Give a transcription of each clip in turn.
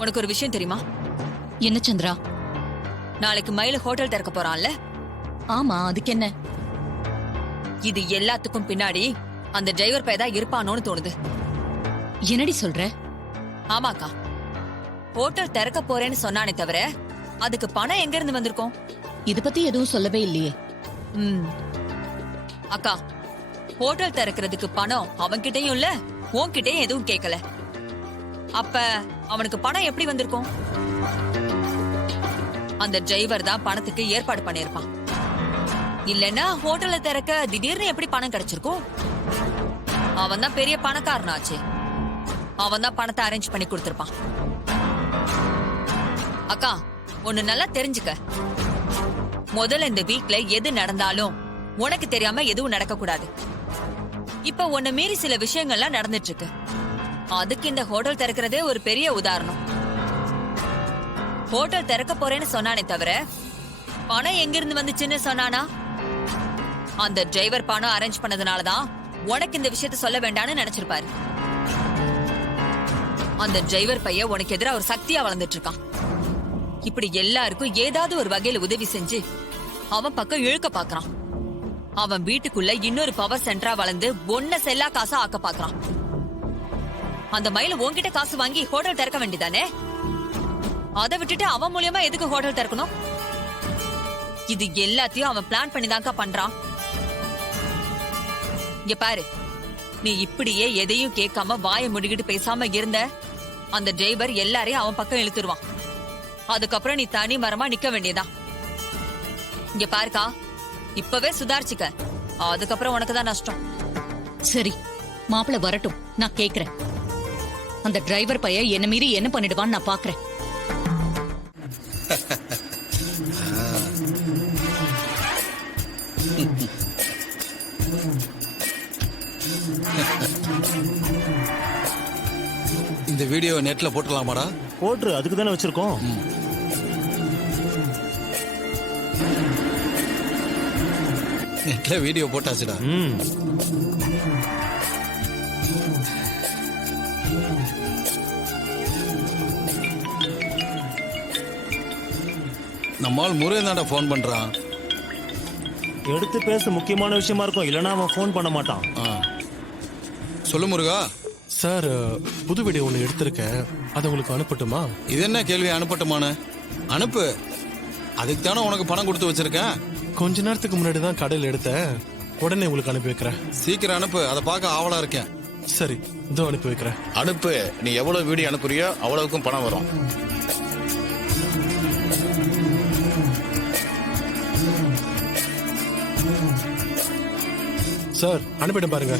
உனக்கு ஒரு விஷயம் தெரியுமா? என்ன சந்திரா? நாளைக்கு மயில ஹோட்டல் திறக்க போறான்ல? ஆமா, அதுக்கு என்ன? இது எல்லாத்துக்கும் பின்னாடி அந்த டிரைவர் பையதான் இருப்பானோன்னு தோணுது. என்னடி சொல்ற? ஆமாக்கா, ஹோட்டல் திறக்க போறேன்னு சொன்னானே தவிர அதுக்கு பணம் எங்க இருந்து வந்திருக்கும்? இது பத்தி எதுவும் சொல்லவே இல்லையே. அக்கா, ஹோட்டல் திறக்கிறதுக்கு பணம் அவன்கிட்டயும் இல்ல, உன்கிட்டயும் எதுவும் கேட்கல. அப்ப அவனுக்கு பணம் எப்படி வந்திருக்கும்? அந்த டிரைவர் தான் பணத்துக்கு ஏற்பாடு பண்ணிருப்பான். இல்லன்னா ஹோட்டல்ல திறக்க திடீர்னு எப்படி பணம் கிடைச்சிருக்கும்? அவன் தான் பெரிய பணக்காரனாச்சு. அவன் தான் பணத்தை அரேஞ்ச் பண்ணி கொடுத்திருப்பான். அக்கா, ஒண்ணு நல்லா தெரிஞ்சுக்க. முதல்ல இந்த வீக்ல எது நடந்தாலும் உனக்கு தெரியாம எதுவும் நடக்க கூடாது. இப்ப உன்னை மீறி சில விஷயங்கள்லாம் நடந்துட்டு இருக்கு. அதுக்கு இந்த ஹோட்டல் திறக்கிறதே ஒரு பெரிய உதாரணம். ஹோட்டல் திறக்க போறேன்னு சொன்னானே தவிர பணம் எங்கிருந்து வந்துச்சுன்னு சொன்னானா? அந்த டிரைவர் பணம் அரேஞ்ச் பண்ணதுனாலதான் உனக்கு இந்த விஷயத்த சொல்ல வேண்டாம்னு நினைச்சிருப்பாரு. அந்த டிரைவர் பையன் உனக்கு எதிராக ஒரு சக்தியா வளர்ந்துட்டு இருக்கான். இப்படி எல்லாருக்கும் ஏதாவது ஒரு வகையில உதவி செஞ்சு அவன் பக்கம் இழுக்க பாக்குறான். அவன் வீட்டுக்குள்ள இன்னொரு பவர் சென்டரா வளர்ந்து ஒன்ன செல்லா காசா ஆக்க பாக்குறான். அந்த மயில உன்கிட்ட காசு வாங்கி ஹோட்டல் திறக்க வேண்டியதானே? அதை விட்டுட்டு அவன் மூலியமா எதுக்கு ஹோட்டல் திறக்கணும்? இது எல்லாத்தையும் அவன் பிளான் பண்ணிதான்க்கா பண்றான். இங்க பாரு, நீ இப்படியே எதையும் கேட்காம வாயை முடிக்கிட்டு பேசாம இருந்த அந்த டிரைவர் எல்லாரையும் அவன் பக்கம் இழுத்துருவான். அதுக்கப்புறம் நீ தனி மரமா நிக்க வேண்டியதான். இங்க பாருக்கா, இப்பவே சுதாரிச்சுக்க. அதுக்கப்புறம் உனக்குதான் நஷ்டம். சரி, மாப்பிள்ள வரட்டும், நான் கேக்குறேன். அந்த டிரைவர் பையன் என்ன மீறி என்ன பண்ணிடுவான்னு நான் பாக்குறேன். இந்த வீடியோ நெட்ல போட்டுடலாமாடா? போட்டு அதுக்கு தானே வச்சிருக்கோம். நெட்ல வீடியோ போட்டாச்சுடா. நம்மால் முருகன் தான்டா போன் பண்றான். எடுத்து பேச முக்கியமான விஷயமா இருக்கும், இல்லனா அவன் போன் பண்ண மாட்டான். சொல்லு முருகா. சார், புது வீடியோ ஒன்று எடுத்திருக்கேன், அதை உங்களுக்கு அனுப்பட்டுமா? இது என்ன கேள்வி? அனுப்பட்டுமான? அனுப்பு. அதுக்கு தானே உனக்கு பணம் கொடுத்து வச்சிருக்கேன். கொஞ்ச நேரத்துக்கு முன்னாடி தான் கடையில் எடுத்தேன், உடனே உங்களுக்கு அனுப்பி வைக்கிறேன். சீக்கிரம் அனுப்பு, அதை பார்க்க ஆவலா இருக்கேன். சரி, இதோ அனுப்பி வைக்கிறேன். அனுப்பு. நீ எவ்வளவு வீடியோ அனுப்புறியோ அவ்வளவுக்கும் பணம் வரும். சார், அனுப்பிட்டு பாருங்க.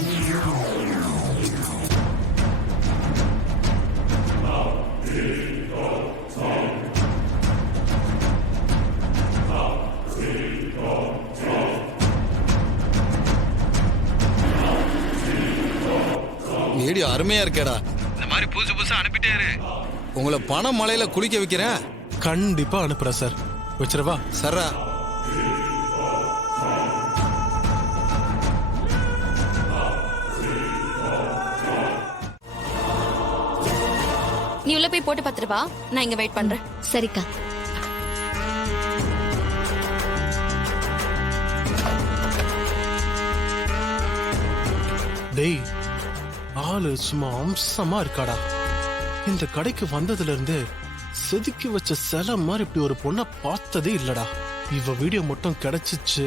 வீடியோ அருமையா இருக்கேடா. இந்த மாதிரி புதுசு புதுசா அனுப்பிட்டே இரு. உங்களை பண மலையில குளிக்க வைக்கிறேன். கண்டிப்பா அனுப்புறேன் சார். வச்சிரவா? சரா. நீ உள்ள போய் போட்டு பார்த்துட்டு வா, நான் இங்க வெயிட் பண்றேன். சரிக்கா. டேய், ஆளு சும்மா அம்சமா இருக்காடா. இந்த கடைக்கு வந்ததுல இருந்து செதுக்கி வச்ச சிலை மாதிரி இப்படி ஒரு பொண்ணை பார்த்ததே இல்லடா. இவ வீடியோ மட்டும் கிடைச்சிச்சு,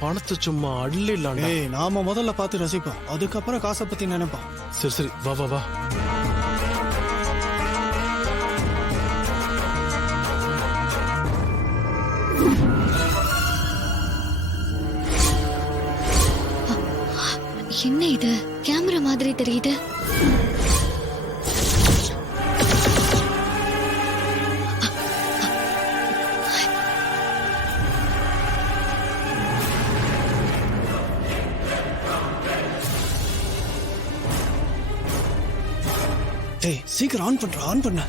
பணத்தை சும்மா அள்ளிடலாம். நாம முதல்ல பார்த்து ரசிப்போம், அதுக்கப்புறம் காசை பத்தி நினைப்போம். சரி சரி, வா வா வா. என்ன இது? கேமரா மாதிரி தெரியுது. சீக்கிரம் ஆன் பண்ற, ஆன் பண்ண.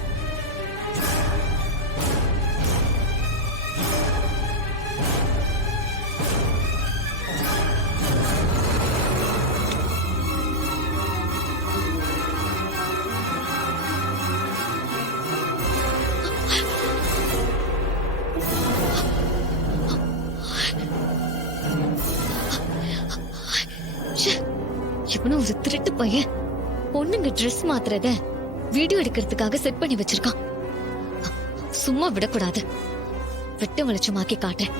இவனும் ஒரு திருட்டு பையன் பொண்ணுங்க ட்ரெஸ் மாத்துறத வீடியோ எடுக்கிறதுக்காக செட் பண்ணி வச்சிருக்கான். சும்மா விடக்கூடாது, வெட்ட வெளிச்சமாக்கி காட்டேன்.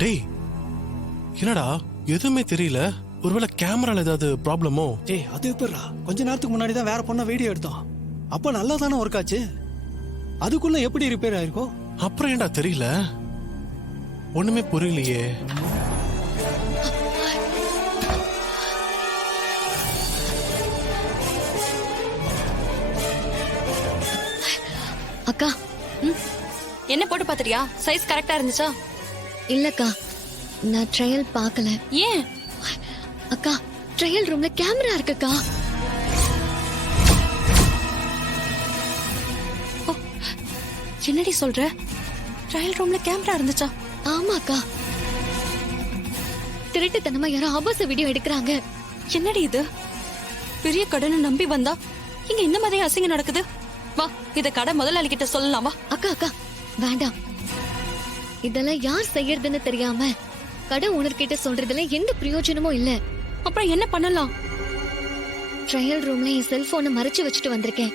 டேய் என்னடா எதுவுமே தெரியல. ஒருவேளை கேமரால ஏதாவது ப்ராப்ளமோ? டேய் அது எப்படிடா, கொஞ்ச நேரத்துக்கு முன்னாடி தான் வேற பொண்ணை வீடியோ எடுத்தோம். அப்ப நல்லா தானே ஒர்க் ஆச்சு. அதுக்குள்ள எப்படி ரிப்பேர் ஆயிருக்கும்? அப்புறம் ஏன்டா தெரியல? ஒண்ணுமே புரியலையே. அக்கா, என்ன போட்டு பாத்துறியா? சைஸ் கரெக்டா இருந்துச்சா? இல்லக்கா, நான் ட்ரையல் பார்க்கல. ஏன்? அக்கா, ட்ரையல் ரூம்ல கேமரா இருக்குக்கா. என்னடி சொல்ற? ட்ரையல் ரூம்ல கேமரா இருந்துச்சா? ஆமாக்கா, திருட்டுத்தனமா யாரோ ஆபாச வீடியோ எடுக்கிறாங்க. என்னடி இது? பெரிய கடனை நம்பி வந்தா இங்க இந்த மாதிரி அசிங்கம் நடக்குது. வா, இத கடை முதலாளி கிட்ட சொல்லலாமா? அக்கா அக்கா வேண்டாம், இதெல்லாம் யார் செய்யறதுன்னு தெரியாம கடை ஓனர் கிட்ட சொல்றதுல எந்த பிரயோஜனமும் இல்ல. அப்புறம் என்ன பண்ணலாம்? ட்ரையல் ரூம்ல என் செல்போனை மறைச்சு வச்சுட்டு வந்திருக்கேன்.